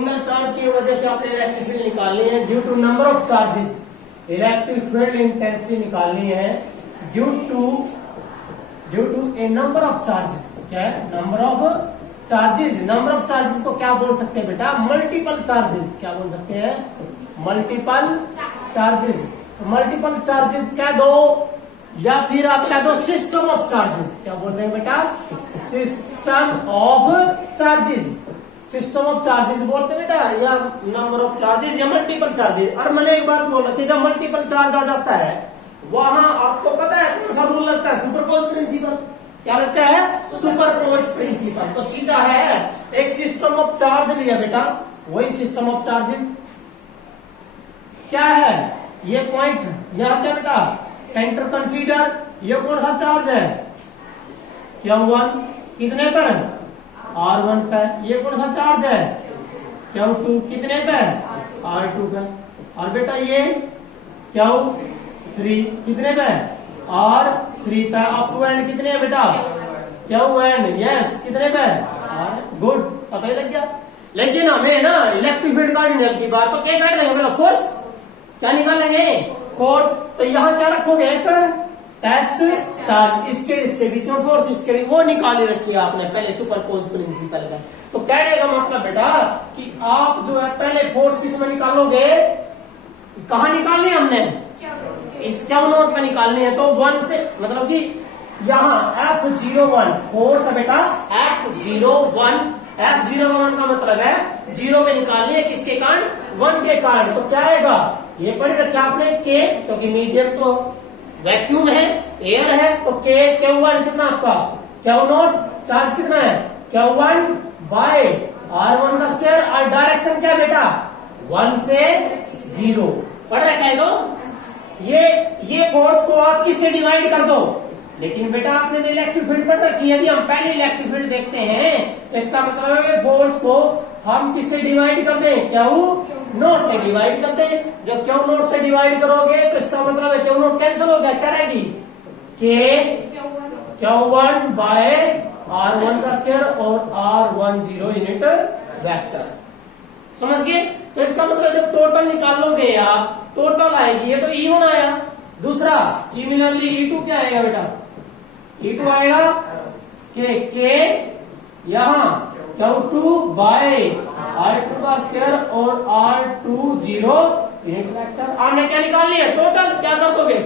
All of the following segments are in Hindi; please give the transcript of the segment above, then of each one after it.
सिंगल चार्ज की वजह से आपने इलेक्ट्रिक फील्ड निकालनी है due to number of charges. Electric field intensity निकालनी है due to a number of charges. क्या है? Number of charges. Number of charges को क्या बोल सकते हैं बेटा? Multiple charges. क्या बोल सकते हैं? Multiple charges. मल्टीपल चार्जेस कह दो या फिर आप कह दो सिस्टम ऑफ चार्जेस। क्या बोल रहे हैं बेटा? System of charges. System of charges बोलते हैं बेटा, या नंबर ऑफ चार्जेस या मल्टीपल चार्जेस। और मैंने एक बात बोला कि जब मल्टीपल चार्ज आ जाता है वहां आपको पता है कौन सा रूल लगता है? Superpose principle. क्या लगता है? Superpose principle. तो सीधा है, एक सिस्टम ऑफ चार्ज लिया बेटा, वही सिस्टम ऑफ चार्जेस क्या है? ये पॉइंट यहां क्या बेटा? Centre consider. ये कौन सा चार्ज है? Q1 कितने पर? R1 पे। ये कौन सा चार्ज है? Q2 कितने पे? R2 पे। और बेटा ये Q3 कितने पे? R3 पे। अप टू एंड कितने है बेटा? Qn। यस कितने पे? गुड, पता ही लग गया। लेकिन हमें ना इलेक्ट्रिक फील्ड काटने की बार तो क्या काट देंगे बेटा? फोर्स। क्या निकालेंगे? फोर्स। तो यहाँ क्या रखोगे? एक टेस्ट चार्ज। इसके बीच में फोर्स, इसके भी वो निकाली रखी है आपने पहले सुपरपोज प्रिंसिपल में। तो कहने का मतलब बेटा कि आप जो है पहले फोर्स किस में निकालोगे? कहाँ निकालनी है हमने? इस Q0 में निकालनी है। तो 1 से मतलब कि यहाँ F01 फोर्स है बेटा, F01। F01 का मतलब है 0 में निकालनी है किसके कारण? 1 के कारण। तो क्या आएगा? ये पढ़ रखा आपने K, क्योंकि मीडियम तो वैक्यूम है, एयर है, तो Q1 कितना आपका? Q0 चार्ज कितना है? Q1 बाय R1 का स्क्वायर। और डायरेक्शन क्या बेटा? 1 से 0 पढ़ रखा है। तो ये फोर्स को आप किससे डिवाइड कर दो? लेकिन बेटा आपने तो इलेक्ट्रिक फील्ड पढ़ रखी है। यदि हम पहले इलेक्ट्रिक फील्ड देखते हैं तो इसका मतलब है फोर्स को हम किससे डिवाइड कर दें? Q0 से डिवाइड करते हैं। जब Q0 से डिवाइड करोगे तो इसका मतलब है Q0 कैंसिल हो गया। क्या रहेगी? Q1 बाय R1 का स्क्वायर और R10 यूनिट वेक्टर। समझ गए? तो इसका मतलब जब टोटल निकालोगे आप, टोटल आएगी। ये तो E1 आया। दूसरा सिमिलरली E2 क्या आएगा बेटा? E2 आएगा के यहाँ Q2 बाय R2 का स्क्वायर और R20 यूनिट वेक्टर। आपने क्या निकाल लिया? टोटल। क्या कर दोगे?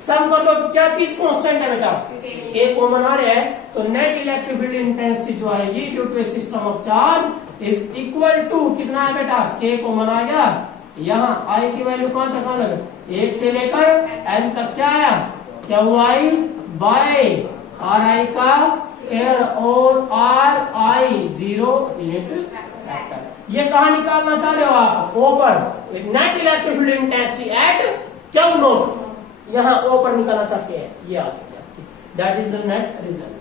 सम कर लो। क्या चीज कांस्टेंट है बेटा? एक कॉमन आ रहा है। तो नेट इलेक्ट्रिक फील्ड इंटेंसिटी जो आएगी due to a system of charge is equal to कितना है बेटा? K कॉमन आ गया। यहाँ I की वैल्यू कौन तक आने लगा? 1 से लेकर N तक क्या आया? Qi बाय Ri का स्क्वायर और Ri 0 यूनिट वेक्टर। ये कहा निकालना चाह रहे हो आप? O पर। Net electric field intensity at Q0 यहाँ O पर निकालना चाहते हैं। ये आ जाएगा। That is the net result.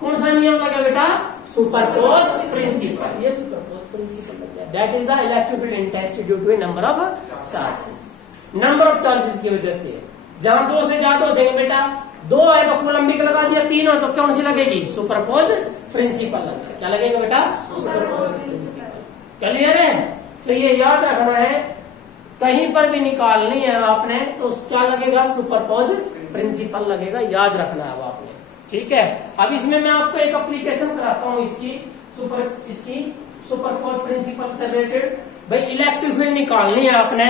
कौन सा नियम लगा बेटा? Superpose principle. ये सुपरपोज प्रिंसिपल लग गया। That is the electric field intensity due to a number of charges. Number of charges की वजह से जहां 2 से ज्यादा हो जाएंगे बेटा, 2 है तो कोलम्बिक लगा दिया, 3 है तो कौन सी लगेगी? सुपरपोज प्रिंसिपल लगेगा। क्या लगेगा बेटा? Superpose principal. क्लियर है? तो ये याद रखना है, कहीं पर भी निकालनी है आपने तो क्या लगेगा? सुपरपोज प्रिंसिपल लगेगा। याद रखना है आपने। ठीक है। अब इसमें मैं आपको एक एप्लीकेशन कराता हूँ इसकी सुपरपोज प्रिंसिपल से रिलेटेड। भाई इलेक्ट्रिक फील्ड निकालनी है आपने,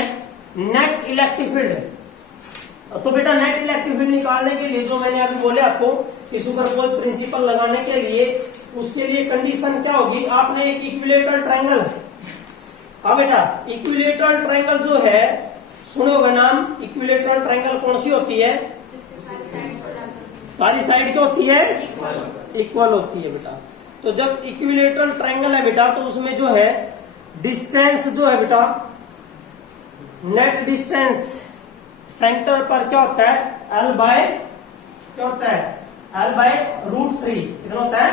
नेट इलेक्ट्रिक फील्ड। तो बेटा नेट इलेक्ट्रिक फील्ड निकालने के लिए जो मैंने अभी बोले आपको कि सुपरपोज प्रिंसिपल लगाने के लिए, उसके लिए कंडीशन क्या होगी? आपने एक इक्विलेटरल ट्रायंगल। हाँ बेटा, इक्विलेटरल ट्रायंगल जो है, सुनोगे नाम। इक्विलेटरल ट्रायंगल कौन सी होती है? सारी साइड क्या होती है? इक्वल होती है बेटा। तो जब इक्विलेटरल ट्रायंगल है बेटा तो उसमें जो है डिस्टेंस जो है बेटा, नेट डिस्टेंस सेंटर पर क्या होता है? L बाय क्या होता है? L by √3। कितना होता है?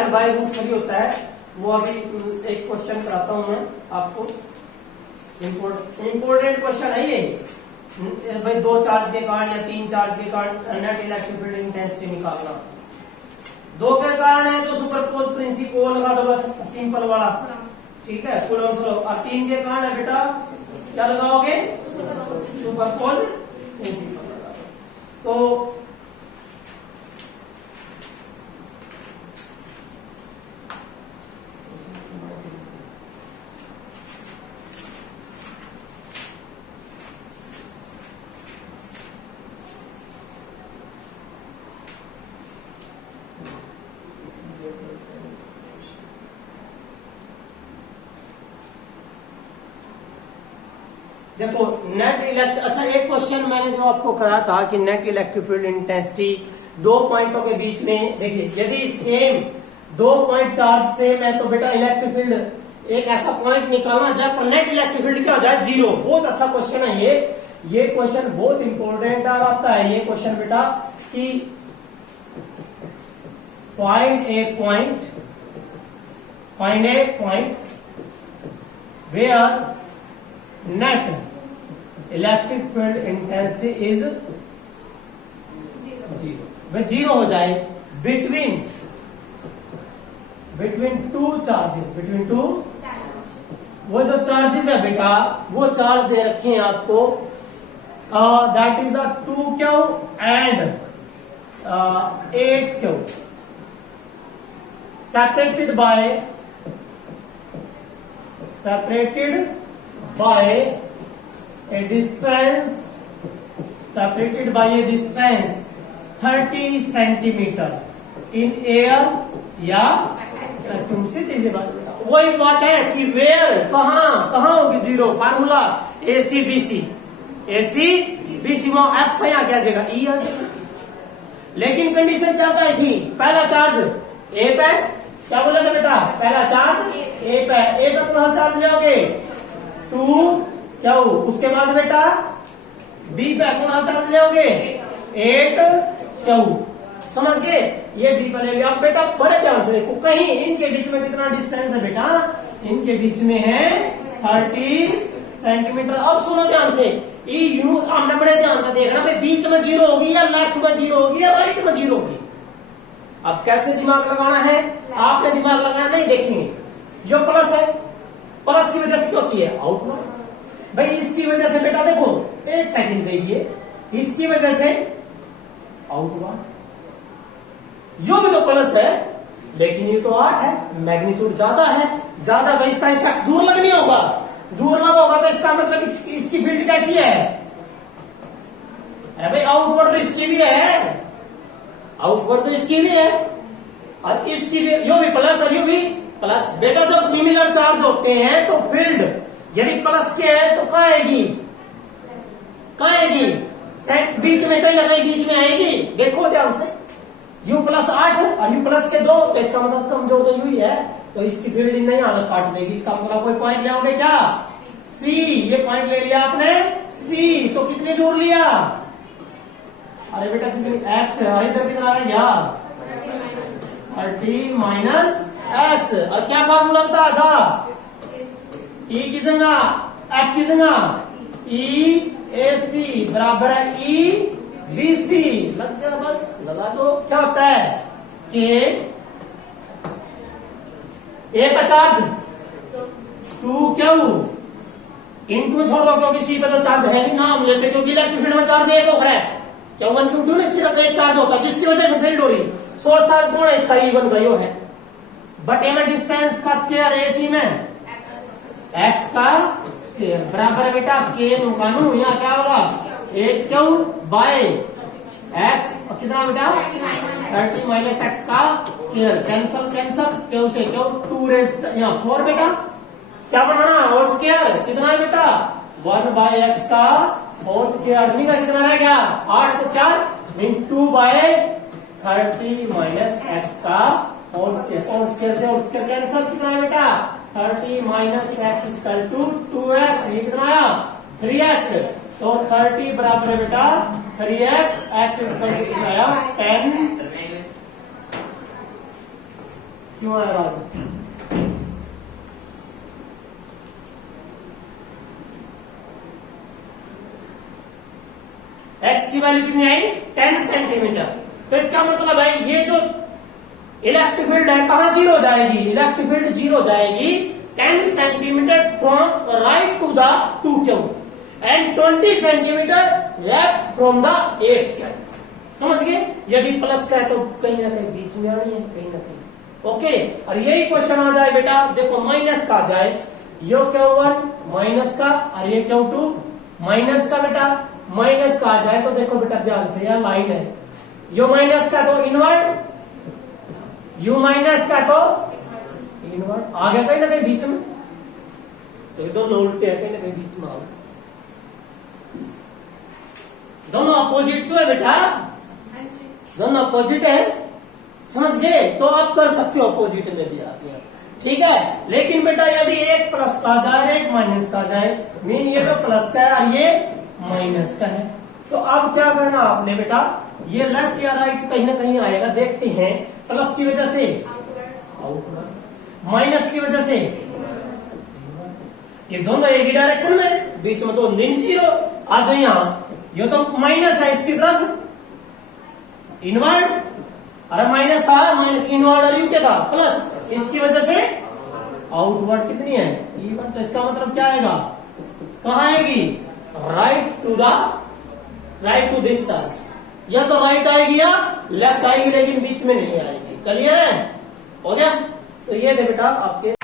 L बाय √3 होता है। वो अभी एक क्वेश्चन कराता हूं मैं आपको। इम्पोर्टेंट क्वेश्चन है ये भाई। 2 चार्ज के कारण या 3 चार्ज के कारण नेट इलेक्ट्रिक फील्ड इंटेंसिटी निकालना। 2 के कारण है तो सुपरपोज प्रिंसिपल लगा दो बस, सिंपल वाला। ठीक है, कूलम्स लॉ। अब 3 के कारण है बेटा, क्या लगाओगे? सुपरपोज प्रिंसिपल लगाओगे। तो देखो नेट इलेक्ट्रिक, अच्छा एक क्वेश्चन मैंने जो आपको करा था कि नेट इलेक्ट्रिक फील्ड इंटेंसिटी 2 पॉइंटों के बीच में, देखिए यदि सेम 2 पॉइंट चार्ज सेम है तो बेटा इलेक्ट्रिक फील्ड एक ऐसा पॉइंट निकालना जहां पर नेट इलेक्ट्रिक फील्ड क्या हो जाए? 0। बहुत अच्छा क्वेश्चन है ये क्वेश्चन बहुत इंपॉर्टेंट आता है ये क्वेश्चन बेटा, कि find a point where net electric field intensity is 0, वह 0 हो जाए between two charges, between two, वो जो चार्जेस है बेटा वो चार्ज दे रखे हैं आपको, that is the 2Q and 8Q separated by a distance 30 centimetre in air या तुमसे तीसरी बात बेटा वही बात है कि वेयर कहां होगी 0, फार्मूला ACBC में एफ यहाँ क्या जगह ई आ जाएगा। लेकिन कंडीशन क्या बताई थी? पहला चार्ज ए पे, क्या बोला था बेटा? पहला चार्ज ए पे पूरा चार्ज लोगे 2Q, उसके बाद बेटा बी पे पूरा चार्ज लोगे 8Q, समझ गए? ये बी पे ले लिया। अब बेटा बड़े ध्यान से देखो, कहीं इनके बीच में कितना डिस्टेंस है बेटा? इनके बीच में है 30 सेंटीमीटर। अब सुनो ध्यान से, यू हमने बड़े ध्यान से देखना भाई, बीच में 0 होगी या लेफ्ट में 0 होगी या राइट में 0 होगी। अब कैसे दिमाग लगाना है? आपने दिमाग लगाना नहीं, देखेंगे जो प्लस है, प्लस की वजह से क्या होती है? आउटवर्ड। भाई इसकी वजह से बेटा देखो, एक सेकंड देखिए, इसकी वजह से आउटवर्ड, यो भी तो प्लस है लेकिन ये तो 8 है, मैग्नीट्यूड ज्यादा है, ज्यादा तो इसका इफेक्ट दूर लगनी होगा, दूर लगा होगा तो इसका मतलब इसकी फील्ड कैसी है? अरे भाई आउटवर्ड तो इसकी भी है, आउटवर्ड तो इसकी भी है और इसकी भी, यो भी प्लस और यो भी प्लस। बेटा जब सिमिलर चार्ज होते हैं तो फील्ड यदि प्लस के है तो कहां आएगी? बीच में, कहीं ना कहीं बीच में आएगी। देखो ध्यान से, u प्लस 8 और u प्लस के 2, तो इसका मतलब कमजोर तो यू ही है, तो इसकी फील्ड नहीं आना काट देगी। इसका मतलब कोई पॉइंट ले आओगे क्या? C, ये पॉइंट ले लिया आपने C, तो कितनी दूर लिया? अरे बेटा x है, इधर कितना है यार? 30 माइनस x। और क्या फॉर्मूला बताया था? E की जगह F की जगह EAC बराबर है EBC। लग गया, बस लगा दो। क्या होता है कि ए का चार्ज 2Q इनटू छोड़ दो, क्योंकि सी पे तो चार्ज है ही, नाम लेते क्योंकि इलेक्ट्रिक फील्ड में चार्ज एक होगा है, क्या 1Q2 में सिर्फ एक चार्ज होता है जिसकी वजह से फील्ड हो रही। सोर्स चार्ज कौन है? इसका E1 का यो है, बट ए में डिस्टेंस का स्क्वायर, AC में x का स्क्वायर बराबर बेटा k नु, यहाँ क्या होगा? 8Q बाय x, और कितना बेटा? 30 माइनस x का स्क्वायर, कैंसल क्यों से क्यों, 2 रेस्ट यहाँ 4 बेटा, क्या बनाना? और स्क्वायर कितना है बेटा? 1 बाय x का होल स्क्वायर, ठीक है, कितना रह गया? 8 तो 4 इंटू बाय 30 माइनस x का होल स्क्वायर, होल स्क्वायर से होल स्क्वायर कैंसल, कितना है बेटा? 30 minus x equal to 2x, ये कितना आया? 3x, तो 30 बराबर है बेटा 3x, x इक्वल टू कितना आया? 10। क्यों आया राज? x की वैल्यू कितनी आई? 10 सेंटीमीटर। तो इसका मतलब है ये जो इलेक्ट्रिक फील्ड है कहां 0 जाएगी? इलेक्ट्रिक फील्ड 0 जाएगी 10 centimetre from right to the 2Q and 20 centimetre left from the 8Q। समझ गए? यदि प्लस का है तो कहीं ना कहीं बीच में आनी है, कहीं ना कहीं। ओके, और यही क्वेश्चन आ जाए बेटा, देखो माइनस का आ जाए, यो Q1 माइनस का और ये Q2 माइनस का। बेटा माइनस का आ जाए तो देखो बेटा ध्यान से, यह लाइन है, यो माइनस का तो इनवर्ट, यू माइनस का तो इनवर्ट आ गया कहीं ना कहीं बीच में, तो ये दोनों उल्टे है, कहीं ना कहीं बीच में आ गए। दोनों अपोजिट तो है बेटा, दोनों अपोजिट है, समझ गए? तो आप कर सकते हो अपोजिट में भी आप यहाँ, ठीक है। लेकिन बेटा यदि एक प्लस का जाए एक माइनस का जाए, मीन ये तो प्लस का है और ये माइनस का है, तो अब क्या करना आपने बेटा, ये लेफ्ट या राइट कहीं ना कहीं आएगा, देखते हैं। प्लस की वजह से आउटवर्ड, माइनस की वजह से, ये दोनों एक ही डायरेक्शन में, बीच में तो जीरो आ जाए। यहाँ ये तो माइनस है, इसकी तरफ इनवर्ड, अरे माइनस था, माइनस इनवर्ड और यू क्या था प्लस, इसकी वजह से आउटवर्ड कितनी है इवन। तो इसका मतलब क्या आएगा, कहाँ आएगी, राइट टू दिस चार्ज, या तो राइट आएगी या लेफ्ट आएगी, लेकिन बीच में नहीं आएगी। क्लियर है? हो गया? तो ये थे बेटा आपके